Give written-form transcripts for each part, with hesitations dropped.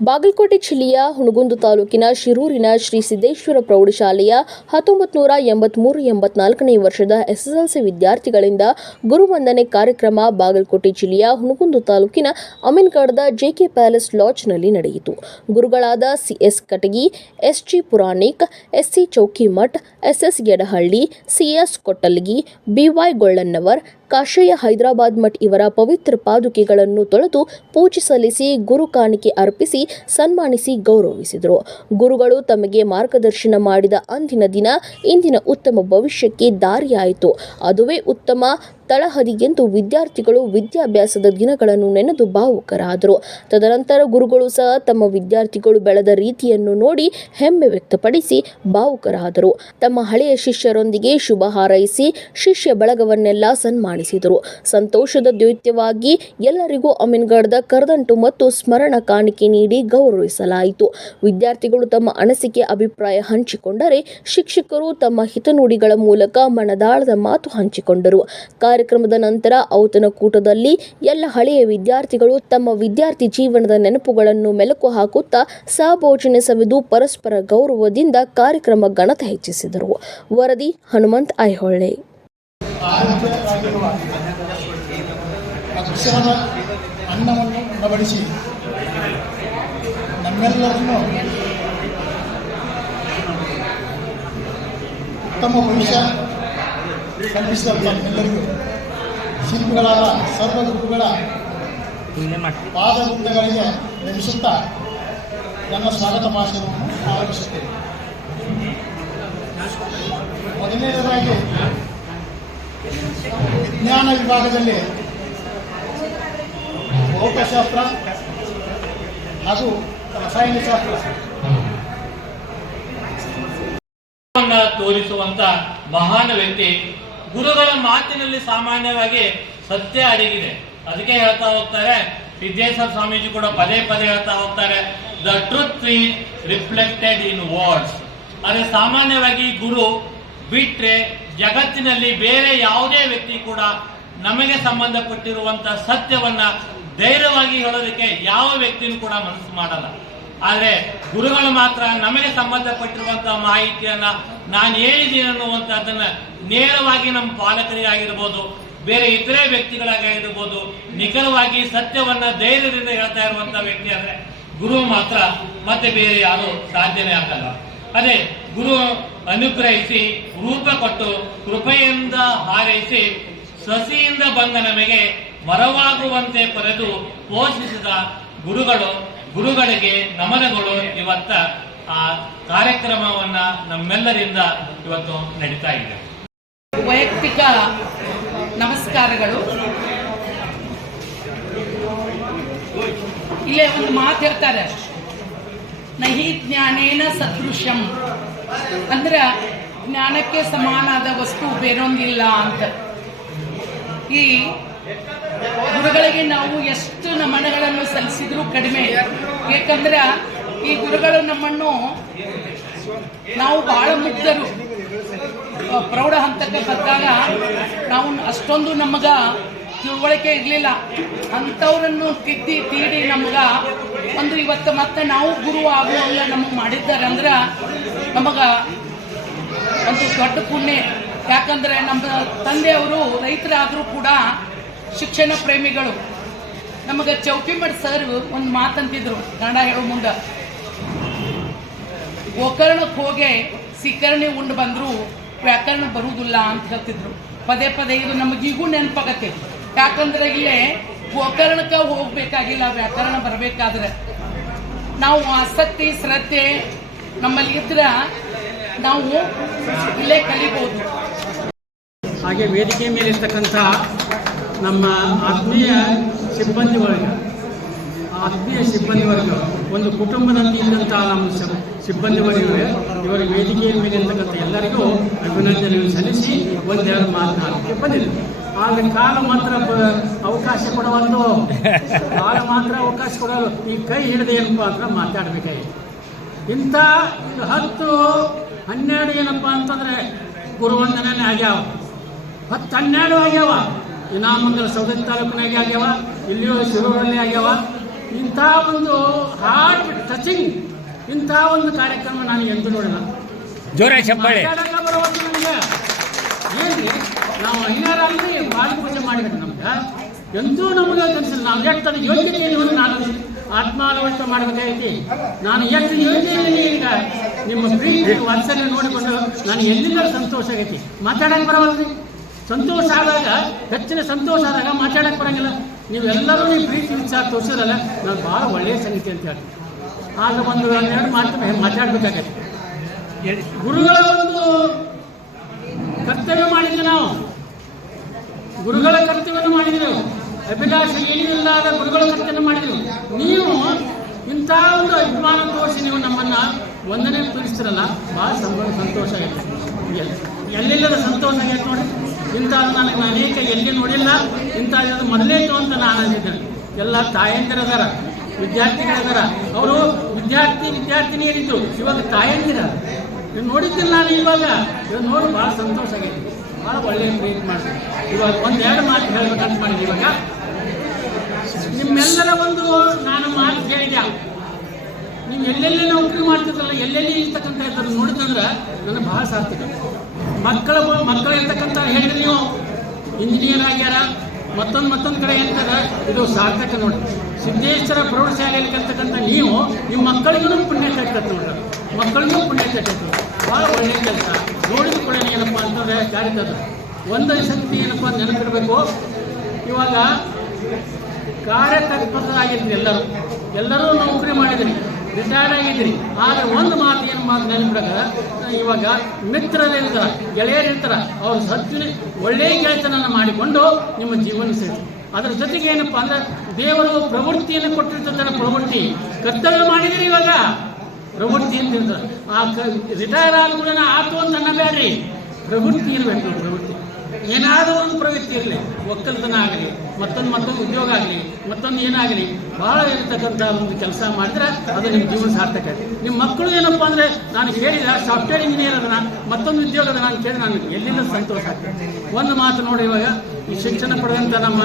ಬಾಗಲಕೋಟೆ ಜಿಲ್ಲೆಯ ಹುಣಗುಂದ ತಾಲೂಕಿನ ಶಿರೂರಿನ ಶ್ರೀ ಸಿದ್ದೇಶ್ವರ ಪ್ರೌಢಶಾಲೆಯ 1983-84ನೇ ವರ್ಷದ ಎಸ್ಎಸ್ಎಲ್ಸಿ ವಿದ್ಯಾರ್ಥಿಗಳಿಂದ ಗುರುವಂದನೆ ಕಾರ್ಯಕ್ರಮ ಬಾಗಲಕೋಟೆ ಜಿಲ್ಲೆಯ ಹುಣಗುಂದ ತಾಲೂಕಿನ ಅಮೀನ್ಗಢದ ಜೆಕೆ ಪ್ಯಾಲೇಸ್ ಲಾಡ್ಜ್ನಲ್ಲಿ ನಡೆಯಿತು. ಗುರುಗಳಾದ CS Katagi, SG Puranik, SC Choukimath, SS Yadahalli, CS Kottalgi, BY Gollannavar, Kashayya Hyderabad Math ಇವರ ಪವಿತ್ರ ಪಾದುಕೆಗಳನ್ನು ತೊಳೆದು ಪೂಜೆ ಸಲ್ಲಿಸಿ ಗುರು ಕಾಣಿಕೆ ಅರ್ಪಿಸಿ ಸನ್ಮಾನಿಸಿ ಗೌರವಿಸಿದರು. ಗುರುಗಳು ತಮಗೆ ಮಾರ್ಗದರ್ಶನ ಮಾಡಿದ ಅಂದಿನ ದಿನ ಇಂದಿನ ಉತ್ತಮ ಭವಿಷ್ಯಕ್ಕೆ ದಾರಿಯಾಯಿತು. ಅದುವೇ ಉತ್ತಮ ತಳಹದಿ ಎಂದು ವಿದ್ಯಾರ್ಥಿಗಳು ವಿದ್ಯಾಭ್ಯಾಸದ ದಿನಗಳನ್ನು ನೆನೆದು ಭಾವುಕರಾದರು. ತದನಂತರ ಗುರುಗಳು ಸಹ ತಮ್ಮ ವಿದ್ಯಾರ್ಥಿಗಳು ಬೆಳೆದ ರೀತಿಯನ್ನು ನೋಡಿ ಹೆಮ್ಮೆ ವ್ಯಕ್ತಪಡಿಸಿ ಭಾವುಕರಾದರು. ತಮ್ಮ ಹಳೆಯ ಶಿಷ್ಯರೊಂದಿಗೆ ಶುಭ ಹಾರೈಸಿ ಶಿಷ್ಯ ಬಳಗವನ್ನೆಲ್ಲ ಸನ್ಮಾನಿಸಿದರು. ಸಂತೋಷದ ದ್ವೈತ್ಯವಾಗಿ ಎಲ್ಲರಿಗೂ ಅಮೀನ್ಗಢದ ಕರದಂಟು ಮತ್ತು ಸ್ಮರಣ ಕಾಣಿಕೆ ನೀಡಿ ಗೌರವಿಸಲಾಯಿತು. ವಿದ್ಯಾರ್ಥಿಗಳು ತಮ್ಮ ಅನಿಸಿಕೆ ಅಭಿಪ್ರಾಯ ಹಂಚಿಕೊಂಡರೆ, ಶಿಕ್ಷಕರು ತಮ್ಮ ಹಿತನುಡಿಗಳ ಮೂಲಕ ಮನದಾಳದ ಮಾತು ಹಂಚಿಕೊಂಡರು. ಕಾರ್ಯಕ್ರಮದ ನಂತರ ಔತಣಕೂಟದಲ್ಲಿ ಎಲ್ಲ ಹಳೆಯ ವಿದ್ಯಾರ್ಥಿಗಳು ತಮ್ಮ ವಿದ್ಯಾರ್ಥಿ ಜೀವನದ ನೆನಪುಗಳನ್ನು ಮೆಲುಕು ಹಾಕುತ್ತಾ ಸಹಭೋಜನ ಸವಿದು ಪರಸ್ಪರ ಗೌರವದಿಂದ ಕಾರ್ಯಕ್ರಮ ಘನತೆ ಹೆಚ್ಚಿಸಿದರು. ವರದಿ ಹನುಮಂತ್ ಐಹೊಳೆ. ಅನ್ನವನ್ನು ಉಣಬಡಿಸಿ ನಮ್ಮೆಲ್ಲರನ್ನು ಉತ್ತಮ ಭವಿಷ್ಯ ಕಲ್ಪಿಸಿದ ಎಲ್ಲರಿಗೂ ಶಿಲ್ಪಿಗಳಾದ ಸರ್ವ ಗುರುಗಳ ಪಾದವೃಂದಗಳಿಗೆ ವಂದಿಸುತ್ತಾ ನನ್ನ ಸ್ವಾಗತ ಭಾಷಣವನ್ನು ಆರಂಭಿಸುತ್ತೇನೆ. ಮೊದಲನೇದಾಗಿ ವಿಜ್ಞಾನ ವಿಭಾಗದಲ್ಲಿ ಭೌತಶಾಸ್ತ್ರ ಹಾಗೂ ರಸಾಯನಶಾಸ್ತ್ರ ತೋರಿಸುವಂತ ಮಹಾನ್ ವ್ಯಕ್ತಿ. ಗುರುಗಳ ಮಾತಿನಲ್ಲಿ ಸಾಮಾನ್ಯವಾಗಿ ಸತ್ಯ ಅಡಗಿದೆ. ಅದಕ್ಕೆ ಹೇಳ್ತಾ ಹೋಗ್ತಾರೆ, ಸಿದ್ದೇಶ್ವರ ಸ್ವಾಮೀಜಿ ಕೂಡ ಪದೇ ಪದೇ ಹೇಳ್ತಾ ಹೋಗ್ತಾರೆ, the truth is reflected in words. ಆದರೆ ಸಾಮಾನ್ಯವಾಗಿ ಗುರು ಬಿಟ್ರೆ ಜಗತ್ತಿನಲ್ಲಿ ಬೇರೆ ಯಾವುದೇ ವ್ಯಕ್ತಿ ಕೂಡ ನಮಗೆ ಸಂಬಂಧಪಟ್ಟಿರುವಂತ ಸತ್ಯವನ್ನ ಧೈರ್ಯವಾಗಿ ಹೇಳೋದಕ್ಕೆ ಯಾವ ವ್ಯಕ್ತಿನೂ ಕೂಡ ಮನಸ್ಸು ಮಾಡಲ್ಲ. ಆದರೆ ಗುರುಗಳು ಮಾತ್ರ ನಮಗೆ ಸಂಬಂಧಪಟ್ಟಿರುವಂತಹ ಮಾಹಿತಿಯನ್ನ ನಾನು ಹೇಳಿದ್ದೀನಿ ಅನ್ನುವಂಥದ್ದನ್ನ ನೇರವಾಗಿ ನಮ್ಮ ಪಾಲಕರಿಗಾಗಿರ್ಬೋದು, ಬೇರೆ ಇತರೆ ವ್ಯಕ್ತಿಗಳಾಗಿರ್ಬೋದು, ನಿಖರವಾಗಿ ಸತ್ಯವನ್ನ ಧೈರ್ಯದಿಂದ ಹೇಳ್ತಾ ಇರುವಂತಹ ವ್ಯಕ್ತಿ ಅಂದ್ರೆ ಗುರು ಮಾತ್ರ, ಮತ್ತೆ ಬೇರೆ ಯಾರು ಸಾಧ್ಯನೇ ಆಗಲ್ಲ. ಅದೇ ಗುರು ಅನುಗ್ರಹಿಸಿ ರೂಪ ಕೊಟ್ಟು ಕೃಪೆಯಿಂದ ಹಾರೈಸಿ ಸಸಿಯಿಂದ ಬಂದ ನಮಗೆ ಮರವಾಗುವಂತೆ ಪಡೆದು ಪೋಷಿಸಿದ ಗುರುಗಳಿಗೆ ನಮನಗಳು. ಇವತ್ತ ಆ ಕಾರ್ಯಕ್ರಮವನ್ನ ನಮ್ಮೆಲ್ಲರಿಂದ ಇವತ್ತು ನಡೀತಾ ಇದೆ. ವೈಯಕ್ತಿಕ ನಮಸ್ಕಾರಗಳು. ಇಲ್ಲೇ ಒಂದು ಮಾತು ಹೇಳ್ತಾರೆ, ನಹಿ ಜ್ಞಾನೇನ ಸದೃಶ್ಯಂ, ಅಂದ್ರೆ ಜ್ಞಾನಕ್ಕೆ ಸಮಾನಾದ ವಸ್ತು ಬೇರೊಂದಿಲ್ಲ ಅಂತ. ಈ ಗುರುಗಳಿಗೆ ನಾವು ಎಷ್ಟು ನಮನಗಳನ್ನು ಸಲ್ಲಿಸಿದ್ರು ಕಡಿಮೆ. ಏಕೆಂದ್ರೆ ಈ ಗುರುಗಳು ನಮ್ಮನ್ನು, ನಾವು ಬಹಳ ಮುಗ್ಧರು, ಪ್ರೌಢ ಹಂತಕ್ಕೆ ಬಂದಾಗ ನಾವು ಅಷ್ಟೊಂದು ನಮಗ ತಿಳುವಳಿಕೆ ಇರಲಿಲ್ಲ. ಅಂಥವ್ರನ್ನು ತೀಡಿ ನಮ್ಗ ಒಂದು ಇವತ್ತು ಮತ್ತೆ ನಾವು ಗುರು ಆಗುವಂಗ ನಮಗೆ ಮಾಡಿದ್ದಾರೆ ಅಂದ್ರೆ ನಮಗ ಒಂದು ದೊಡ್ಡ ಪುಣ್ಯ. ಯಾಕಂದ್ರೆ ನಮ್ಮ ತಂದೆಯವರು ರೈತರಾದರೂ ಕೂಡ ಶಿಕ್ಷಣ ಪ್ರೇಮಿಗಳು. ನಮಗೆ ಚೌಕಿಮಠ್ ಸರ್ ಒಂದು ಮಾತಂತಿದ್ರು ಕನ್ನಡ ಹೇಳೋ ಮುಂದೆ, ಗೋಕರ್ಣಕ್ಕೆ ಹೋಗಿ ಸಿಕರ್ಣಿ ಉಂಡು ಬಂದರೂ ವ್ಯಾಕರಣ ಬರುವುದಿಲ್ಲ ಅಂತ ಹೇಳ್ತಿದ್ರು. ಪದೇ ಪದೇ ಇದು ನಮಗೀಗೂ ನೆನಪಾಗತ್ತೆ. ಯಾಕಂದ್ರೆ ಇಲ್ಲೇ ಗೋಕರ್ಣಕ್ಕೆ ಹೋಗ್ಬೇಕಾಗಿಲ್ಲ, ವ್ಯಾಕರಣ ಬರಬೇಕಾದ್ರೆ ನಾವು ಆಸಕ್ತಿ ಶ್ರದ್ಧೆ ನಮ್ಮಲ್ಲಿ ಇದ್ರೆ ನಾವು ಇಲ್ಲೇ ಕಲಿಬಹುದು. ಹಾಗೆ ವೇದಿಕೆ ಮೇಲೆ ಇರ್ತಕ್ಕಂಥ ನಮ್ಮ ಆತ್ಮೀಯ ಸಿಬ್ಬಂದಿ ವರ್ಗ ಒಂದು ಕುಟುಂಬದಂತೆ ಇದ್ದಂಥ ನಮ್ಮ ಸಿಬ್ಬಂದಿ ವರ್ಗವೇ ಇವರ ವೇದಿಕೆಯ ಮೇಲೆ ಇರ್ತಕ್ಕಂಥ ಎಲ್ಲರಿಗೂ ಅಭಿನಂದನೆಯನ್ನು ಸಲ್ಲಿಸಿ ಒಂದೆರಡು ಮಾತನಾಡಲಿಕ್ಕೆ ಬಂದಿದೆ. ಆದರೆ ಕಾಲ ಮಾತ್ರ ಅವಕಾಶ ಕೊಡವಲ್ದು, ಅವಕಾಶ ಕೊಡಲು ಈ ಕೈ ಹಿಡಿದೆ ಏನಪ್ಪ ಅಂತ ಮಾತಾಡಬೇಕಾಗಿತ್ತು. ಇಂಥ 10-12 ಏನಪ್ಪ ಅಂತಂದರೆ ಗುರುವಂದನೆ ಆಗ್ಯಾವ, 10-12 ಆಗ್ಯಾವ. ಇನಾಮಂಗಲ ಸೌದತ್ತಿ ತಾಲೂಕಿನಾಗೆ ಆಗ್ಯಾವ, ಇಲ್ಲಿಯೂ ಶಿರೂರಲ್ಲಿ ಆಗ್ಯಾವ. ಇಂಥ ಒಂದು ಹಾರ್ಟ್ ನಥಿಂಗ್. ಇಂಥ ಒಂದು ಕಾರ್ಯಕ್ರಮ ನಾನು ಎಂದೂ ನೋಡಿಲ್ಲ. ಜೋರಾಗಿ ಚಪ್ಪಾಳೆ. ಮಾತಾಡಕ್ಕೆ ಬರೋದು ನನಗೆ ಏನ್ರಿ, ನಾವು ಅಯ್ಯಾರಾಗಲಿ ಬಾಳ ಪೂಜೆ ಮಾಡಿದ್ರೆ ನಮ್ಗೆ ಎಂದೂ ನಮಗೆ ಅನಿಸಿಲ್ಲ. ನಾವು ಎಷ್ಟು ಅದು ಯೋಗ್ಯತೆ ಏನು ನಾನು ಆತ್ಮಾಲೋಚನೆ ಮಾಡಬೇಕಾಗೈತಿ. ನಾನು ಎಷ್ಟು ಯೋಗ್ಯತೆ ಈಗ ನಿಮ್ಮ ಪ್ರೀತಿ ವಾತ್ಸಲ್ಯ ನೋಡಿಕೊಂಡು ನಾನು ಎಲ್ಲಿಂದ ಸಂತೋಷ ಆಗೈತಿ. ಮಾತಾಡಕ್ಕೆ ಬರವಲ್ರಿ. ಸಂತೋಷ ಆದಾಗ, ಹೆಚ್ಚಿನ ಸಂತೋಷ ಆದಾಗ ಮಾತಾಡಕ್ಕೆ ಬರೋಂಗಿಲ್ಲ. ನೀವೆಲ್ಲರೂ ನೀವು ಪ್ರೀತಿ ಉತ್ಸಾಹ ತೋರಿಸೋದಲ್ಲ, ನಾನು ಭಾಳ ಒಳ್ಳೆಯ ಸಂಗತಿ ಅಂತ ಹೇಳ್ತೀನಿ. ಆಗ ಒಂದು 2 ಮಾತು ಮಾತಾಡಬೇಕಾಗೈತಿ. ಗುರುಗಳ ಒಂದು ಕರ್ತವ್ಯ ಮಾಡಿದ್ವಿ ನಾವು, ಗುರುಗಳ ಕರ್ತವ್ಯವನ್ನು ಮಾಡಿದೆವು. ಅಭಿಲಾಷೆ ಏನಿಲ್ಲದ ಗುರುಗಳ ಕರ್ತವ್ಯ ಮಾಡಿದೆವು. ನೀವು ಇಂಥ ಒಂದು ಅಭಿಮಾನ ತೋರಿಸಿ ನೀವು ನಮ್ಮನ್ನು ವಂದನೆ ತಿಳಿಸ್ತಿರಲ್ಲ, ಭಾಳ ಸಂತೋಷ ಆಗೈತೆ. ಎಲ್ಲಿಲ್ಲದ ಸಂತೋಷ ಆಗೈತೆ ನೋಡಿ. ಇಂಥದ್ದು ನನಗೆ ಅನೇಕ ಎಲ್ಲಿ ನೋಡಿಲ್ಲ. ಇಂಥದ್ದು ಮೊದಲೇತು ಅಂತ ನಾನು ಅಂದಿದ್ದೇನೆ. ಎಲ್ಲ ತಾಯಂದಿರದಾರ, ವಿದ್ಯಾರ್ಥಿಗಳಿದಾರ. ಅವರು ವಿದ್ಯಾರ್ಥಿನಿಯರಿದ್ದು ಇವಾಗ ತಾಯಂದಿರ ನೋಡಿದ್ದಿಲ್ಲ ನಾನು. ಇವಾಗ ಇದು ನೋಡಿ ಭಾಳ ಸಂತೋಷ ಆಗೈತಿ. ಭಾಳ ಒಳ್ಳೆಯ ಪ್ರೀತಿ ಮಾಡ್ತೀನಿ. ಇವಾಗ 1-2 ಮಾತು ಹೇಳ್ಬೇಕಂತ ಮಾಡಿದ್ವಿ. ಇವಾಗ ನಿಮ್ಮೆಲ್ಲರ ಒಂದು ನಾನು ಮಾತು ಕೇಳಿದೆ. ನೀವು ಎಲ್ಲೆಲ್ಲಿ ನೌಕರಿ ಮಾಡ್ತಿದ್ರಲ್ಲ, ಎಲ್ಲೆಲ್ಲಿ ಇರ್ತಕ್ಕಂಥ ಇದ್ದರು ನೋಡಿದಂದ್ರೆ ನನಗೆ ಭಾಳ ಸಾರ್ಥಕ. ಮಕ್ಕಳು ಇರ್ತಕ್ಕಂಥ ಹೇಳಿದ್ರೆ ನೀವು ಇಂಜಿನಿಯರ್ ಆಗ್ಯಾರ, ಮತ್ತೊಂದು ಕಡೆ ಹೇಳ್ತಾರ, ಇದು ಸಾರ್ಥಕ ನೋಡಿ. ಸಿದ್ದೇಶ್ವರ ಪ್ರೌಢಶಾಲೆಯಲ್ಲಿ ಕಲ್ತಕ್ಕಂಥ ನೀವು ನಿಮ್ಮ ಮಕ್ಕಳಿಗೂ ಪುಣ್ಯ ಕಟ್ಟತ್ತೆ ನೋಡ್ರಿ. ಮಕ್ಕಳಿಗೂ ಪುಣ್ಯ ಕಟ್ಟೈತೆ. ಭಾಳ ಒಳ್ಳೆಯ ಕೆಲಸ. ನೋಡಿದ ಕೂಡ ಏನಪ್ಪ ಅಂತಂದರೆ ಕಾರ್ಯದ ಒಂದು ಶಕ್ತಿ ಏನಪ್ಪ ಅಂತ ನೆನಪಿರಬೇಕು. ಇವಾಗ ಕಾರ್ಯತತ್ಪರರಾಗಿದ್ರಿ, ಎಲ್ಲರೂ ನೌಕರಿ ಮಾಡಿದ್ರಿ, ರಿಟೈರ್ಡ್ ಆಗಿದ್ರಿ. ಆದರೆ ಒಂದು ಮಾತು ಏನು ಮಾತು ನೆನಪಿದಾಗ, ಇವಾಗ ಮಿತ್ರರಿರ್ತಾರೆ, ಗೆಳೆಯರಿರ್ತಾರೆ, ಅವ್ರ ಸತ್ತಿನ ಒಳ್ಳೆಯ ಕೆಲಸನ ಮಾಡಿಕೊಂಡು ನಿಮ್ಮ ಜೀವನ ಸೇರಿ. ಅದರ ಜೊತೆಗೆ ಏನಪ್ಪ ಅಂದ್ರೆ ದೇವರು ಪ್ರವೃತ್ತಿಯನ್ನು ಕೊಟ್ಟಿರ್ತಾರೆ. ಪ್ರವೃತ್ತಿ ಕರ್ತವ್ಯ ಮಾಡಿದಿರಿ. ಇವಾಗ ಪ್ರವೃತ್ತಿ ಅಂತ ಇರ್ತಾರೆ. ಆ ರಿಟೈರ್ ಆದ್ರೂ ಆತು ಅಂತ ಅನ್ನಬೇಡ್ರಿ. ಪ್ರವೃತ್ತಿ ಇರಬೇಕು. ಪ್ರವೃತ್ತಿ ಏನಾದರೂ ಒಂದು ಪ್ರವೃತ್ತಿ ಇರಲಿ. ಒಕ್ಕಲ್ತನ ಆಗಲಿ, ಮತ್ತೊಂದು ಉದ್ಯೋಗ ಆಗಲಿ, ಮತ್ತೊಂದು ಏನಾಗಲಿ, ಭಾಳ ಇರತಕ್ಕಂಥ ಒಂದು ಕೆಲಸ ಮಾಡಿದ್ರೆ ಅದು ನಿಮ್ಮ ಜೀವನ ಸಾರ್ಥಕ. ನಿಮ್ಮ ಮಕ್ಕಳು ಏನಪ್ಪ ಅಂದರೆ ನಾನು ಕೇಳಿದ ಸಾಫ್ಟ್ವೇರ್ ಇಂಜಿನಿಯರ್ ಅದನ್ನ, ಮತ್ತೊಂದು ಉದ್ಯೋಗದ ನಾನು ಕೇಳಿ ನನಗೆ ಎಲ್ಲಿಂದ ಸಂತೋಷ ಆಗ್ತದೆ. ಒಂದು ಮಾತು ನೋಡಿ, ಇವಾಗ ಈ ಶಿಕ್ಷಣ ಪಡೆದಂಥ ನಮ್ಮ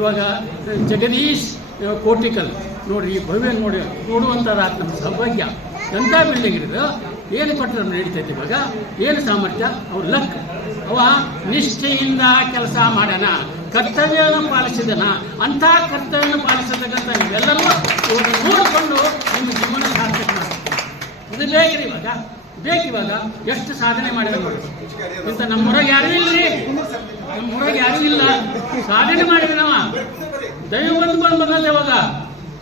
ಇವಾಗ ಜಗದೀಶ್ ಕೋಟಿಕಲ್ ನೋಡ್ರಿ, ಈ ಭವ್ಯ ನೋಡುವಂಥ ರಾತ್ ನಮ್ಮ ಸೌಭಾಗ್ಯ. ಎಂಥ ಬಿಲ್ಡಿಂಗ್ ಇರೋದು, ಏನು ಕೊಟ್ಟರೆ ನಡೀತೈತೆ. ಇವಾಗ ಏನು ಸಾಮರ್ಥ್ಯ, ಅವ್ರ ಲಕ್. ಅವ ನಿಷ್ಠೆಯಿಂದ ಕೆಲಸ ಮಾಡೋಣ, ಕರ್ತವ್ಯವನ್ನು ಪಾಲಿಸಿದನ. ಅಂಥ ಕರ್ತವ್ಯವನ್ನು ಪಾಲಿಸತಕ್ಕಂಥ ನೀವೆಲ್ಲರೂ ನೋಡಿಕೊಂಡು ನಿಮ್ಮ ಜೀವನ ಸಾರ್ಥಕ ಮಾಡ್ತೀವಿ. ಇದು ಬೇಕಿವಾಗ ಎಷ್ಟು ಸಾಧನೆ ಮಾಡಿದ ನೋಡಿ. ಇಂಥ ನಮ್ಮೂರಾಗ ಯಾರೂ ಇಲ್ಲರಿ, ನಮ್ಮೂರಾಗ ಯಾರೂ ಇಲ್ಲ. ಸಾಧನೆ ಮಾಡಿದ ನಾವ ದೈವ ಬಂದ ಇವಾಗ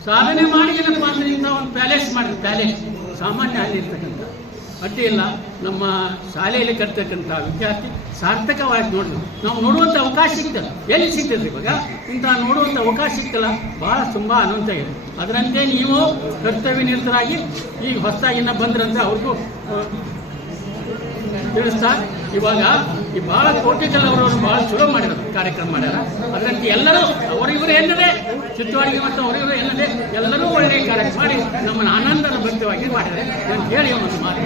ಸಾಧನೆ ಮಾಡಿ ಏನಪ್ಪ ಅಂದ್ರೆ ಇಂಥ ಒಂದು ಪ್ಯಾಲೇಸ್ ಮಾಡಿದ. ಪ್ಯಾಲೇಸ್ ಸಾಮಾನ್ಯ ಅಲ್ಲಿ ಇರ್ತಕ್ಕಂಥ ಅಡ್ಡಿ ಇಲ್ಲ. ನಮ್ಮ ಶಾಲೆಯಲ್ಲಿ ಕರ್ತಕ್ಕಂಥ ವಿದ್ಯಾರ್ಥಿ ಸಾರ್ಥಕವಾಗಿ ನೋಡಿದ್ವಿ. ನಾವು ನೋಡುವಂಥ ಅವಕಾಶ ಸಿಗ್ತದೆ. ಎಲ್ಲಿ ಸಿಗ್ತದೆ ಇವಾಗ? ಇಂಥ ನೋಡುವಂಥ ಅವಕಾಶ ಸಿಗ್ತಲ್ಲ, ಭಾಳ ತುಂಬ ಅನಂತ ಇದೆ. ಅದರಂತೆ ನೀವು ಕರ್ತವ್ಯ ನಿರತರಾಗಿ ಈಗ ಹೊಸದಾಗಿನ್ನ ಬಂದ್ರಂತೆ ಅವ್ರಿಗೂ ತಿಳಿಸ್ತಾ, ಇವಾಗ ಈ ಭಾಳ ಕೋಟಿಕಲ್ ಅವರವರು ಭಾಳ ಚಲೋ ಮಾಡಿರೋದು ಕಾರ್ಯಕ್ರಮ ಮಾಡ್ಯಾರ. ಅದರಂತೆ ಎಲ್ಲರೂ ಅವರಿವರು ಏನದೆ ಚಿತ್ತವಾಡಿಗೆ ಮತ್ತು ಅವರಿವರು ಏನದೆ ಎಲ್ಲರೂ ಒಳ್ಳೆಯ ಕಾರ್ಯಕ್ರಮ ಮಾಡಿ ನಮ್ಮನ್ನು ಆನಂದದ ಭಕ್ತವಾಗಿ ಮಾಡಿದ್ದಾರೆ ಅಂತ ಹೇಳಿ ಒಂದು ಮಾತು.